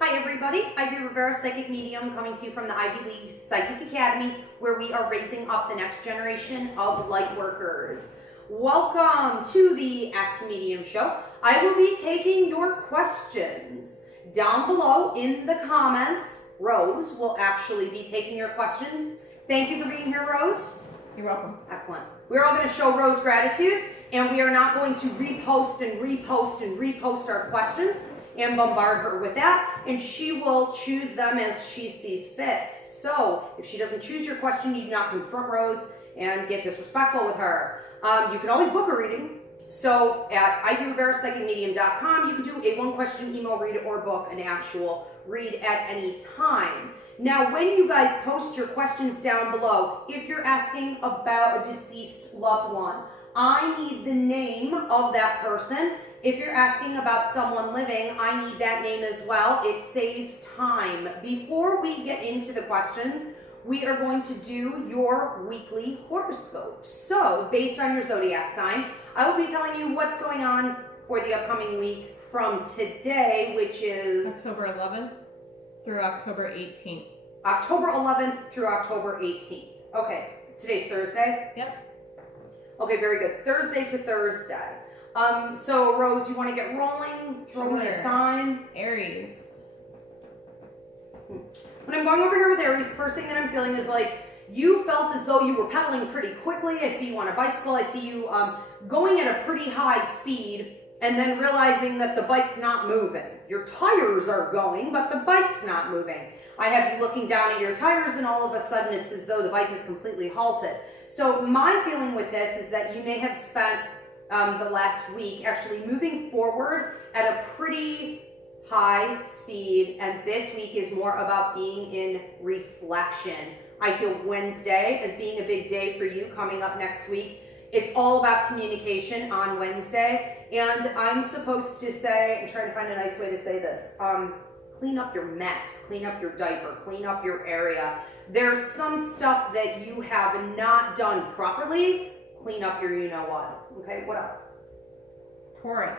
Hi everybody, Ivy Rivera, Psychic Medium, coming to you from the Ivy League Psychic Academy, where we are raising up the next generation of light workers. Welcome to the Ask Medium show. I will be taking your questions down below in the comments. Rose will actually be taking your question. Thank you for being here, Rose. You're welcome. Excellent. We're all going to show Rose gratitude, and we are not going to repost and repost and repost our questions and bombard her with that, and she will choose them as she sees fit. So if she doesn't choose your question, you do not confront Rose and get disrespectful with her. You can always book a reading. So at ivyriverapsychicmedium.com, you can do a one-question email read or book an actual read at any time. Now, when you guys post your questions down below, if you're asking about a deceased loved one, I need the name of that person. If you're asking about someone living, I need that name as well. It saves time. Before we get into the questions, we are going to do your weekly horoscope. So, based on your zodiac sign, I will be telling you what's going on for the upcoming week from today, which is October 11th through October 18th. October 11th through October 18th. Okay, today's Thursday? Yep. Okay, very good. Thursday to Thursday. So Rose, you want to get rolling? Throw me a sign. Aries. When I'm going over here with Aries, the first thing that I'm feeling is like you felt as though you were pedaling pretty quickly. I see you on a bicycle. I see you going at a pretty high speed and then realizing that the bike's not moving. Your tires are going, but the bike's not moving. I have you looking down at your tires and all of a sudden it's as though the bike is completely halted. So my feeling with this is that you may have spent the last week actually moving forward at a pretty high speed, and this week is more about being in reflection. I feel Wednesday as being a big day for you coming up next week. It's all about communication on Wednesday, and I'm supposed to say, I'm trying to find a nice way to say this, clean up your mess, clean up your diaper, clean up your area. There's some stuff that you have not done properly. Clean up your you-know-what. Okay, what else? Taurus.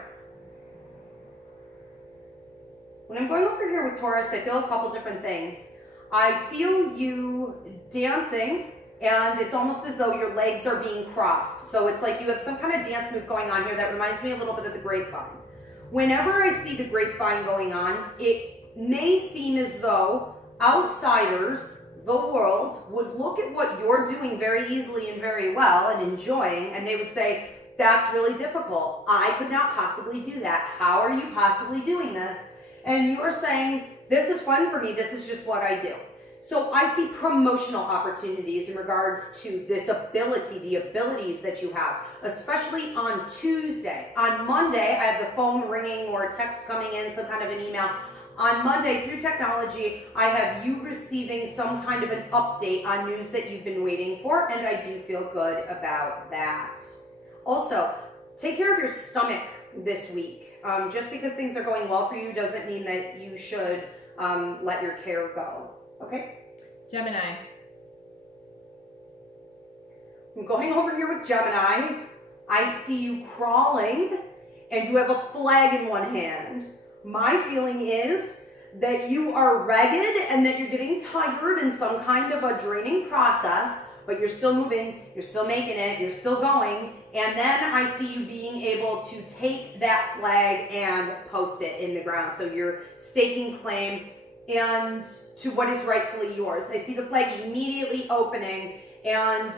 When I'm going over here with Taurus, I feel a couple different things. I feel you dancing, and it's almost as though your legs are being crossed. So it's like you have some kind of dance move going on here that reminds me a little bit of the grapevine. Whenever I see the grapevine going on, it may seem as though outsiders, the world, would look at what you're doing very easily and very well and enjoying, and they would say, that's really difficult. I could not possibly do that. How are you possibly doing this? And you're saying, this is fun for me. This is just what I do. So I see promotional opportunities in regards to this ability, the abilities that you have, especially on Tuesday. On Monday, I have the phone ringing or a text coming in, some kind of an email. On Monday, through technology, I have you receiving some kind of an update on news that you've been waiting for, and I do feel good about that. Also, take care of your stomach this week. Just because things are going well for you doesn't mean that you should let your care go. Okay? Gemini. I'm going over here with Gemini. I see you crawling, and you have a flag in one hand. My feeling is that you are ragged and that you're getting tired in some kind of a draining process, but you're still moving, you're still making it, you're still going, and then I see you being able to take that flag and post it in the ground. So you're staking claim and to what is rightfully yours. I see the flag immediately opening and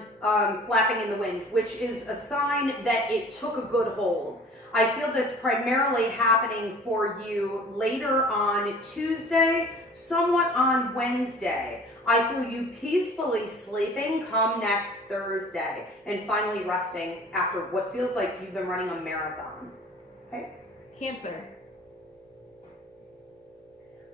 flapping in the wind, which is a sign that it took a good hold. I feel this primarily happening for you later on Tuesday, somewhat on Wednesday. I feel you peacefully sleeping come next Thursday and finally resting after what feels like you've been running a marathon. Okay? Cancer.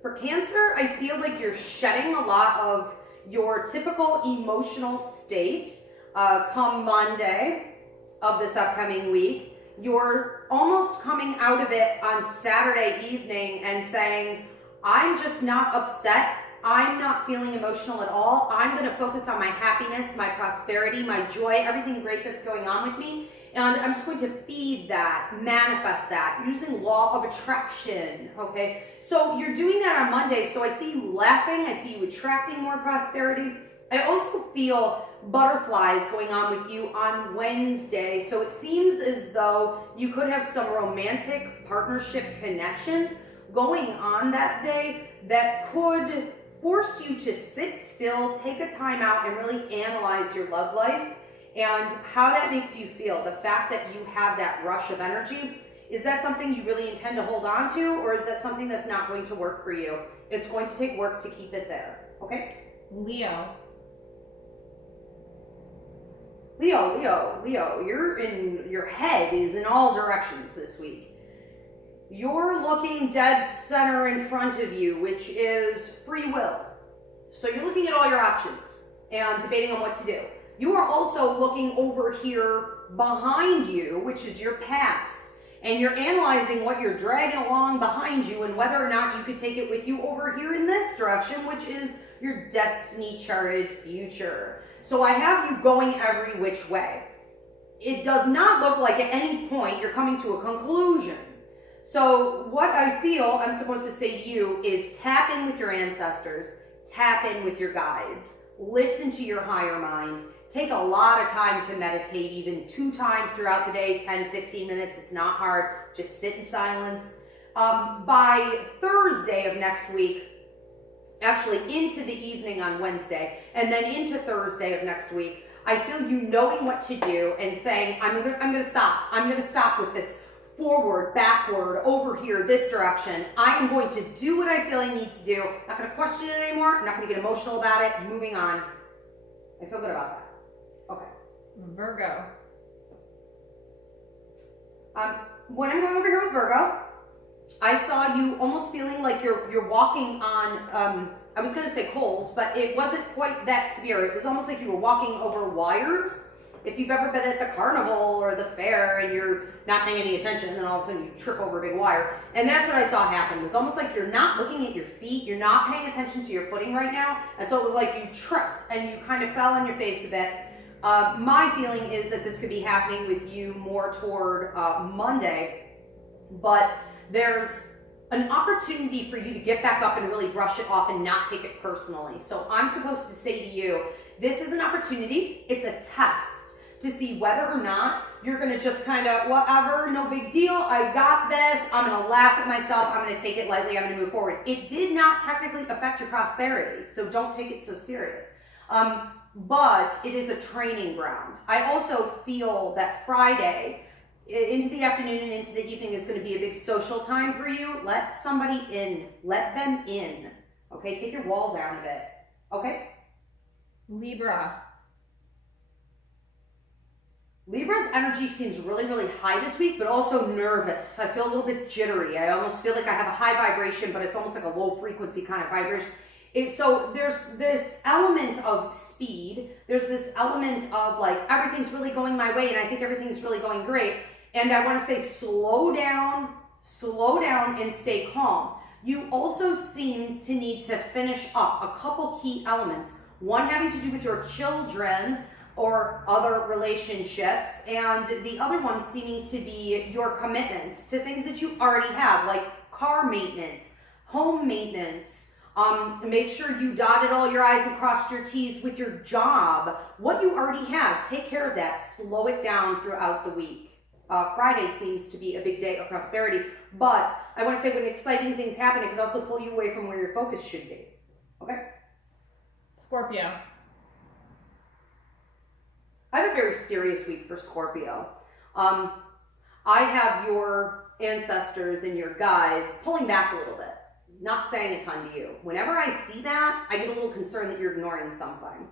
For Cancer, I feel like you're shedding a lot of your typical emotional state come Monday of this upcoming week. You're almost coming out of it on Saturday evening and saying, I'm just not upset. I'm not feeling emotional at all. I'm going to focus on my happiness, my prosperity, my joy, everything great that's going on with me. And I'm just going to feed that, manifest that, using law of attraction, okay? So you're doing that on Monday, so I see you laughing, I see you attracting more prosperity. I also feel butterflies going on with you on Wednesday, so it seems as though you could have some romantic partnership connections going on that day that could force you to sit still, take a time out, and really analyze your love life and how that makes you feel. The fact that you have that rush of energy, is that something you really intend to hold on to, or is that something that's not going to work for you? It's going to take work to keep it there, okay? Leo. Leo, your head is in all directions this week. You're looking dead center in front of you, which is free will. So you're looking at all your options and debating on what to do. You are also looking over here behind you, which is your past. And you're analyzing what you're dragging along behind you and whether or not you could take it with you over here in this direction, which is your destiny charted future. So I have you going every which way. It does not look like at any point you're coming to a conclusion. So what I feel I'm supposed to say to you is tap in with your ancestors, tap in with your guides, listen to your higher mind, take a lot of time to meditate, even 2 times throughout the day, 10, 15 minutes, it's not hard, just sit in silence. By Thursday of next week, actually into the evening on Wednesday, and then into Thursday of next week, I feel you knowing what to do and saying, I'm gonna stop with this forward, backward, over here, this direction. I am going to do what I feel I need to do. I'm not gonna question it anymore. I'm not gonna get emotional about it. Moving on. I feel good about that. Okay. Virgo. When I'm going over here with Virgo, I saw you almost feeling like you're walking on, I was going to say coals, but it wasn't quite that severe. It was almost like you were walking over wires. If you've ever been at the carnival or the fair and you're not paying any attention, and then all of a sudden you trip over a big wire. And that's what I saw happen. It was almost like you're not looking at your feet. You're not paying attention to your footing right now. And so it was like you tripped and you kind of fell on your face a bit. My feeling is that this could be happening with you more toward Monday, but there's an opportunity for you to get back up and really brush it off and not take it personally. So I'm supposed to say to you, this is an opportunity, it's a test to see whether or not you're gonna just kind of, whatever, no big deal, I got this, I'm gonna laugh at myself, I'm gonna take it lightly, I'm gonna move forward. It did not technically affect your prosperity, so don't take it so serious. But it is a training ground. I also feel that Friday, into the afternoon and into the evening is going to be a big social time for you. Let somebody in. Let them in. Okay, take your wall down a bit. Okay? Libra. Libra's energy seems really, really high this week, but also nervous. I feel a little bit jittery. I almost feel like I have a high vibration, but it's almost like a low frequency kind of vibration. So there's this element of speed. There's this element of like, everything's really going my way, and I think everything's really going great. And I want to say slow down, and stay calm. You also seem to need to finish up a couple key elements. One having to do with your children or other relationships, and the other one seeming to be your commitments to things that you already have, like car maintenance, home maintenance. Make sure you dotted all your I's and crossed your T's with your job. What you already have, take care of that. Slow it down throughout the week. Friday seems to be a big day of prosperity, but I want to say when exciting things happen, it can also pull you away from where your focus should be. Okay? Scorpio. I have a very serious week for Scorpio. I have your ancestors and your guides pulling back a little bit. Not saying a ton to you. Whenever I see that, I get a little concerned that you're ignoring something.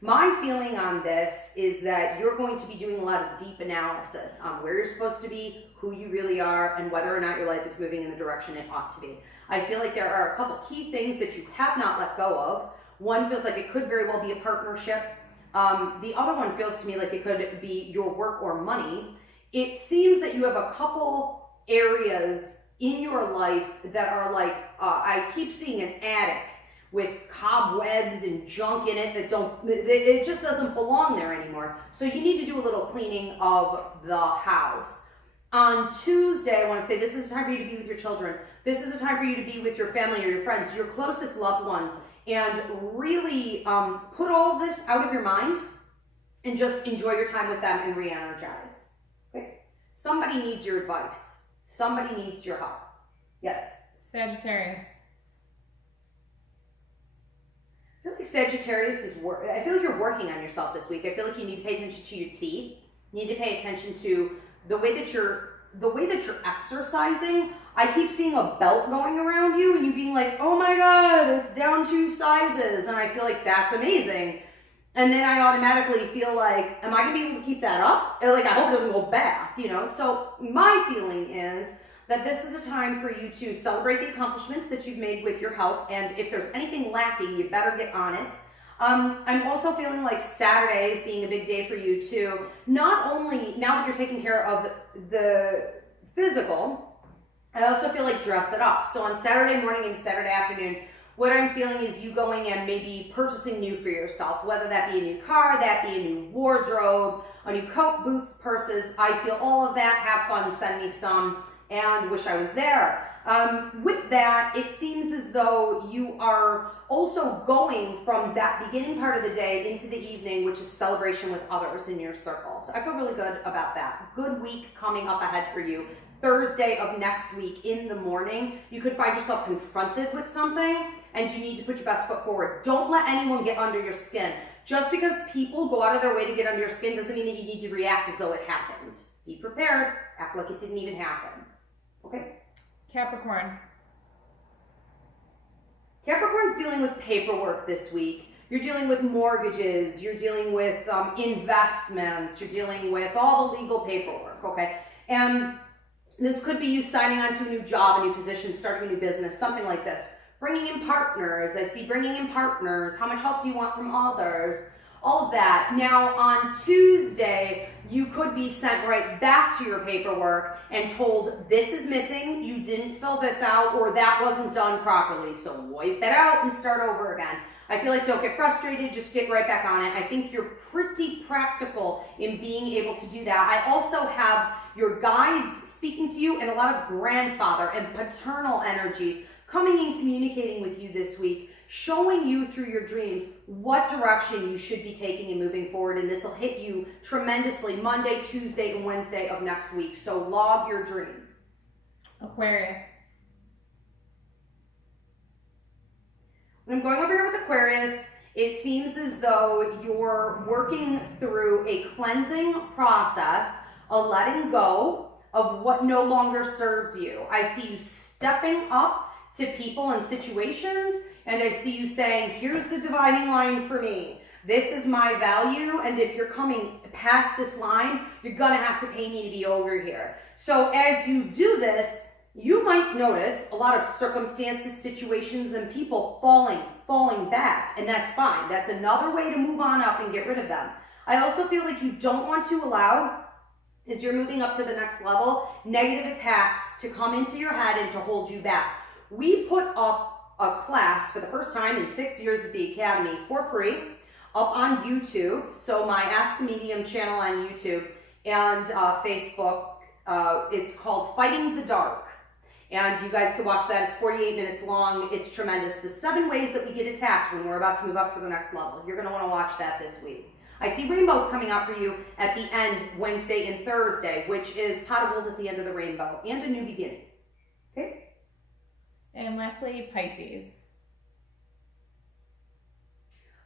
My feeling on this is that you're going to be doing a lot of deep analysis on where you're supposed to be, who you really are, and whether or not your life is moving in the direction it ought to be. I feel like there are a couple key things that you have not let go of. One feels like it could very well be a partnership. The other one feels to me like it could be your work or money. It seems that you have a couple areas in your life that are like, I keep seeing an attic, with cobwebs and junk in it it just doesn't belong there anymore. So you need to do a little cleaning of the house. On Tuesday, I want to say this is a time for you to be with your children. This is a time for you to be with your family or your friends, your closest loved ones, and really put all this out of your mind and just enjoy your time with them and re-energize. Okay? Somebody needs your advice. Somebody needs your help. Yes? Sagittarius. I feel like Sagittarius is I feel like you're working on yourself this week. I feel like you need to pay attention to your teeth. You need to pay attention to the way that you're exercising. I keep seeing a belt going around you and you being like, oh my God, it's down 2 sizes. And I feel like that's amazing. And then I automatically feel like, am I gonna be able to keep that up? And like, I hope it doesn't go back, you know? So my feeling is that this is a time for you to celebrate the accomplishments that you've made with your health. And if there's anything lacking, you better get on it. I'm also feeling like Saturday is being a big day for you too. Not only now that you're taking care of the physical, I also feel like dress it up. So on Saturday morning and Saturday afternoon, what I'm feeling is you going and maybe purchasing new for yourself, whether that be a new car, that be a new wardrobe, a new coat, boots, purses. I feel all of that. Have fun, send me some, and wish I was there. With that, it seems as though you are also going from that beginning part of the day into the evening, which is celebration with others in your circle. So I feel really good about that. Good week coming up ahead for you. Thursday of next week in the morning, you could find yourself confronted with something and you need to put your best foot forward. Don't let anyone get under your skin. Just because people go out of their way to get under your skin doesn't mean that you need to react as though it happened. Be prepared. Act like it didn't even happen. Okay? Capricorn. Capricorn's dealing with paperwork this week. You're dealing with mortgages. You're dealing with investments. You're dealing with all the legal paperwork, okay? And this could be you signing on to a new job, a new position, starting a new business, something like this. Bringing in partners. I see bringing in partners. How much help do you want from others? All of that. Now, on Tuesday, you could be sent right back to your paperwork and told, this is missing, you didn't fill this out, or that wasn't done properly. So wipe it out and start over again. I feel like don't get frustrated, just get right back on it. I think you're pretty practical in being able to do that. I also have your guides speaking to you and a lot of grandfather and paternal energies coming in, communicating with you this week, showing you through your dreams what direction you should be taking and moving forward. And this will hit you tremendously Monday, Tuesday, and Wednesday of next week. So log your dreams. Aquarius. When I'm going over here with Aquarius, it seems as though you're working through a cleansing process, a letting go of what no longer serves you. I see you stepping up to people and situations, and I see you saying, here's the dividing line for me. This is my value, and if you're coming past this line, you're gonna have to pay me to be over here. So as you do this, you might notice a lot of circumstances, situations, and people falling back, and that's fine. That's another way to move on up and get rid of them. I also feel like you don't want to allow, as you're moving up to the next level, negative attacks to come into your head and to hold you back. We put up a class for the first time in 6 years at the Academy for free up on YouTube. So my Ask a Medium channel on YouTube and Facebook, it's called Fighting the Dark. And you guys can watch that. It's 48 minutes long. It's tremendous. The 7 ways that we get attacked when we're about to move up to the next level. You're going to want to watch that this week. I see rainbows coming out for you at the end, Wednesday and Thursday, which is pot of gold at the end of the rainbow and a new beginning. Okay? And lastly, Pisces.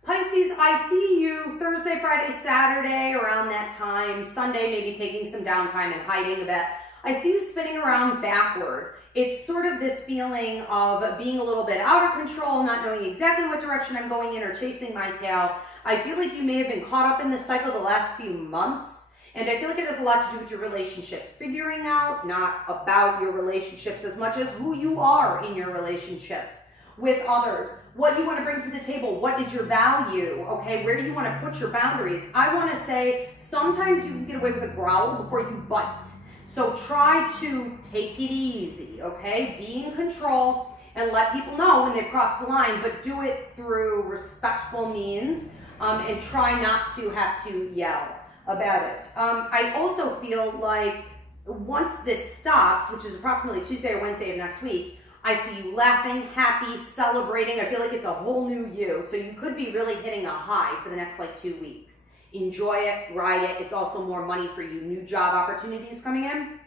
Pisces, I see you Thursday, Friday, Saturday, around that time. Sunday, maybe taking some downtime and hiding a bit. I see you spinning around backward. It's sort of this feeling of being a little bit out of control, not knowing exactly what direction I'm going in or chasing my tail. I feel like you may have been caught up in this cycle the last few months. And I feel like it has a lot to do with your relationships. Figuring out, not about your relationships as much as who you are in your relationships with others. What you want to bring to the table. What is your value? Okay, where do you want to put your boundaries? I want to say sometimes you can get away with a growl before you bite. So try to take it easy, okay? Be in control and let people know when they've crossed the line, but do it through respectful means, and try not to have to yell about it. I also feel like once this stops, which is approximately Tuesday or Wednesday of next week, I see you laughing, happy, celebrating. I feel like it's a whole new you. So you could be really hitting a high for the next like 2 weeks. Enjoy it, ride it. It's also more money for you, new job opportunities coming in.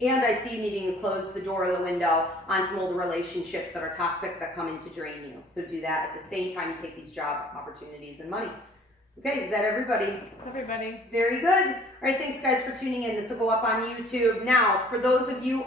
And I see you needing to close the door or the window on some older relationships that are toxic that come in to drain you. So do that at the same time you take these job opportunities and money. Okay, is that everybody? Everybody. Very good. All right, thanks guys for tuning in. This will go up on YouTube. Now, for those of you